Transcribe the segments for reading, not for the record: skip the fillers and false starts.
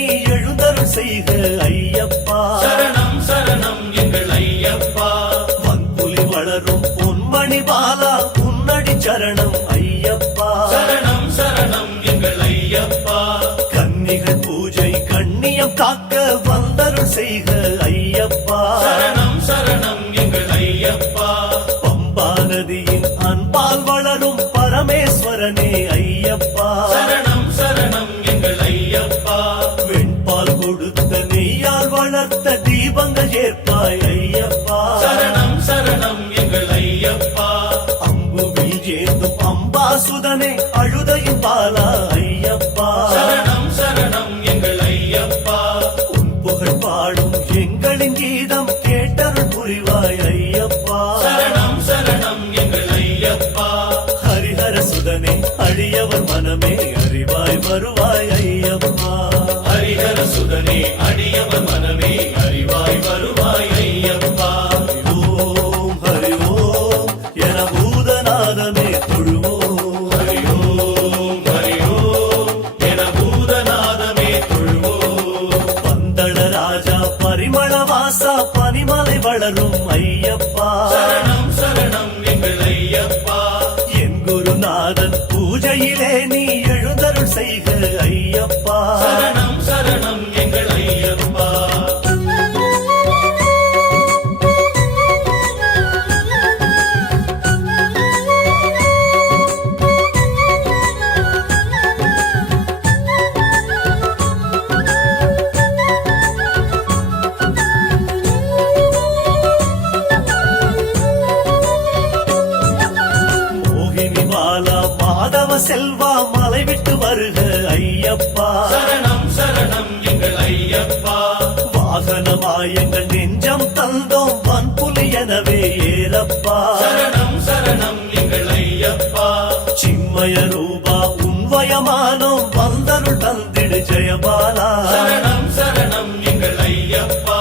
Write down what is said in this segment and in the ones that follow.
நீ எழுந்தருள் செய்க ஐயப்பா. சரணம் சரணம் எங்கள் ஐயப்பா. வன்புலி வளரும் பொன்மணி பாலா உன்னடி சரணம் ஐயப்பா. சரணம் சரணம் எங்கள் ஐயப்பா. கன்னிகள் பூஜை கண்ணியம் காக்க வந்தருள் செய்க ஐயப்பா. சரணம் சரணம் எங்கள் ஐயப்பா. பம்பா நதியின் அன்பால் வளரும் பரமேஸ்வரனே ஐயப்பா. சரணம் சரணம் எங்கள் ஐயப்பா. வெண்பால் கொடுத்த நெய்யால் வளர்த்த தீபங்கள் ஏற்பாய் ஐயப்பா. சரணம் சரணம் எங்கள் ஐயப்பா. அம்புவில் ஏந்தும் அம்பாசுதனே அழுதையும் பாலா ஐயப்பா. சரணம் சரணம் எங்கள் ஐயப்பா. உன் புகழ் பாடும் எங்களின் கீதம் கேட்டருள் புரிவாய் ஐயப்பா. சரணம் சரணம் எங்கள் ஐயப்பா. ஹரிஹர சுதனே அடியவர் மனமே அறிவாய் வருவாய் ஐயப்பா. ஹரிஹர சுதனே அடியவர் மனமே அறிவாய் வருவாய் ஐயப்பா. ஓம் ஹரி ஓம் என பூதநாதமே தொழுவோம். ஹரி ஓம் என பூதநாதமே தொழுவோம். பந்தள ராஜா பரிமள வாசா பனிமலை வளரும் ஐயப்பா. சரணம் சரணம் எங்கள் ஐயப்பா. என் குருநாதன் பூஜையிலே நீ எழுந்தருள் செய்க ஐயப்பா. சரணம் சரணம் எங்கள் ஐயப்பா. மோகினி மாலா மாதவ செல்வா மலை விட்டு வருக ஐயப்பா. சரணம் சரணம் எங்கள் ஐயப்பா. வாகனமாய் எங்கள் நெஞ்சம் தந்தோம் வன்புலி எனவே ஏறப்பா. சரணம் சரணம் எங்கள் ஐயப்பா. சின்மய ரூபா உன்வயமானோம் வந்தருள் தந்திடு ஜெயபாலா. சரணம் சரணம் எங்கள் ஐயப்பா.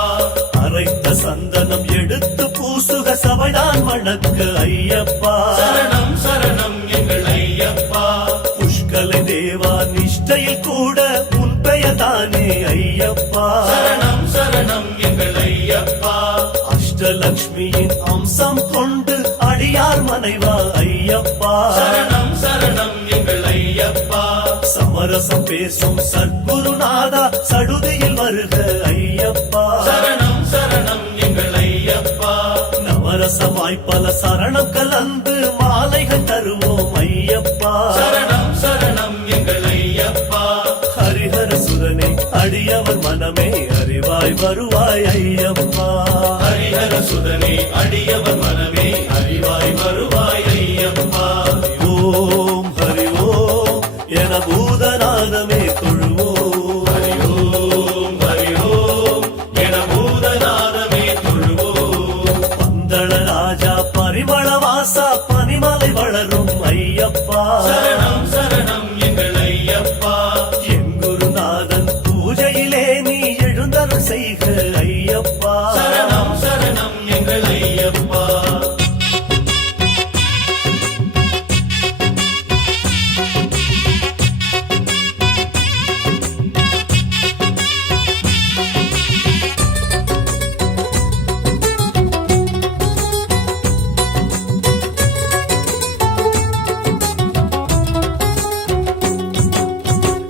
அரைத்த சந்தனம் எடுத்து பூசுக சபைதான் வணக்கு ஐயப்பா. சரணம் சரணம் எங்கள் ஐயப்பா. புஷ்கலை தேவா நிஷ்டையில் கூட உன் பெயர் தானே ஐயப்பா. சரணம் சரணம் எங்கள் ஐயப்பா. அஷ்டலக்ஷ்மியின் அம்சம் கொண்டு அடியார் மனைவா ஐயப்பா. சரணம் சரணம் எங்கள் ஐயப்பா. சமரசம் பேசும் சத்குருநாதா சடுதியில் வருக ஐயப்பா. சரணம் சரணம் எங்கள் ஐயப்பா. நவரசமாய் பல சரணம் கலந்து மாலைகள் தருவோம் ஐயப்பா. சரணம் சரணம் எங்கள் ஐயப்பா. ஹரிஹர சுரனே அடியவர் மனமே அறிவாய் வருவாய் ஐயப்பா. ஹரிஹர சுதனே அடியவர் மனமே அறிவாய் வருவாய் ஐயப்பா. ஓம் ஹரி ஓம் என பூதநாதமே தொழுவோம். ஹரி ஓம் என பூதநாதமே தொழுவோம். பந்தள ராஜா பரிமள வாசா பனிமலை வளரும் ஐயப்பா. சரணம் சரணம் எங்கள் ஐயப்பா. என் குருநாதன் பூஜையிலே நீ எழுந்தருள் செய்க ஐயப்பா. சரணம் சரணம் எங்கள் ஐயப்பா.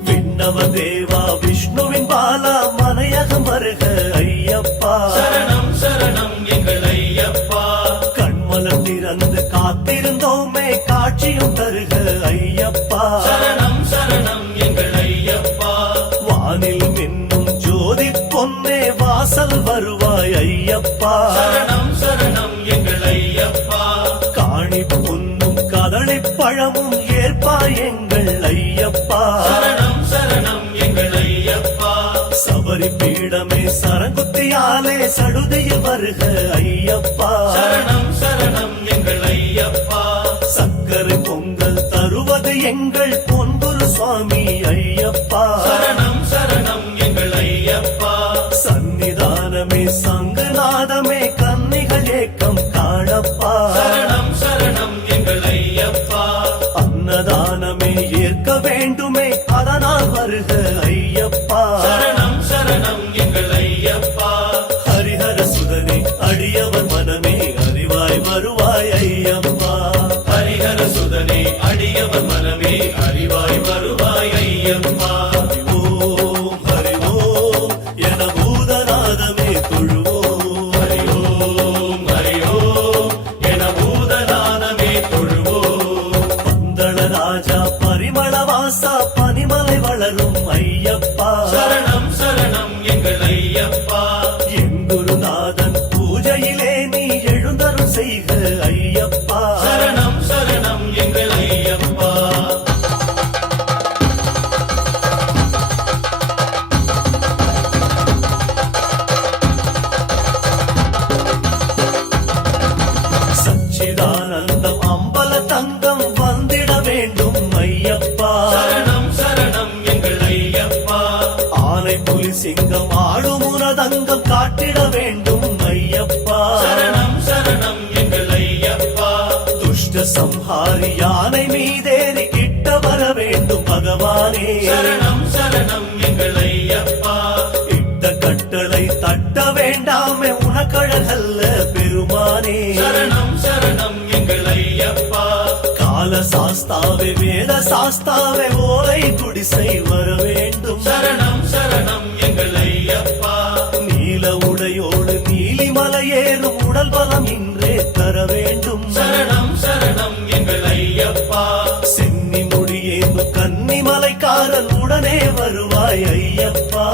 விண்ணவ தேவா விஷ்ணுவின் பாலா மலையகம் வருக ஐயப்பா. சரணம் சரணம் எங்கள் ஐயப்பா. கண்மலம் திறந்து காத்திருந்தோமே காட்சியும் தருக ஐயப்பா. சரணம் சரணம் எங்கள் ஐயப்பா. வானில் மின்னும் ஜோதி பொன்னே வாசல் வருவாய் ஐயப்பா. சரணம் சரணம் எங்கள் ஐயப்பா. காணி பொன்னும் கதளி பழமும் ஏற்பாய் எங்கள் ஐயப்பா. சரணம் சரணம் எங்கள் ஐயப்பா. சபரி பீடமே சரங்குத்தியாலே சடுதியில் வருக ஐயப்பா. சரணம் சரணம் எங்கள் ஐயப்பா. சக்கரை பொங்கல் தருவது எங்கள் பொன்புரு சுவாமி ஐயப்பா. சரணம் சரணம் எங்கள் ஐயப்பா. சந்நிதானமே சங்குநாதமே கன்னிகள் ஏக்கம் காணப்பா. சரணம் சரணம் எங்கள் ஐயப்பா. அன்னதானமே ஏற்க வேண்டுமே அதனால் வருக ஐயப்பா. சரணம் ஆறு சிங்கம் ஆடும் உனதங்கம் காட்டிட வேண்டும் ஐயப்பா சரணம் சரணம் எங்கள் ஐயப்பா துஷ்ட சம்ஹாரி யானை மீதேறி கிட்ட வர வேண்டும் பகவானே சரணம் சரணம் எங்கள் ஐயப்பா இட்ட கட்டளை தட்ட வேண்டாமே உனக்கழகல்ல பெருமானே சரணம் சரணம் எங்கள் ஐயப்பா கால சாஸ்தாவே வேத சாஸ்தாவே ஓலை குடிசை வர வேண்டும் சரணம் சரணம் எங்கள் ஐயப்பா நீல உடையோடு நீலிமலை ஏறும் உடல் பலம் இன்றே தர வேண்டும் சரணம் சரணம் எங்கள் ஐயப்பா சென்னி முடியேந்து கன்னிமலைக்காரன் உடனே வருவாய் ஐயப்பா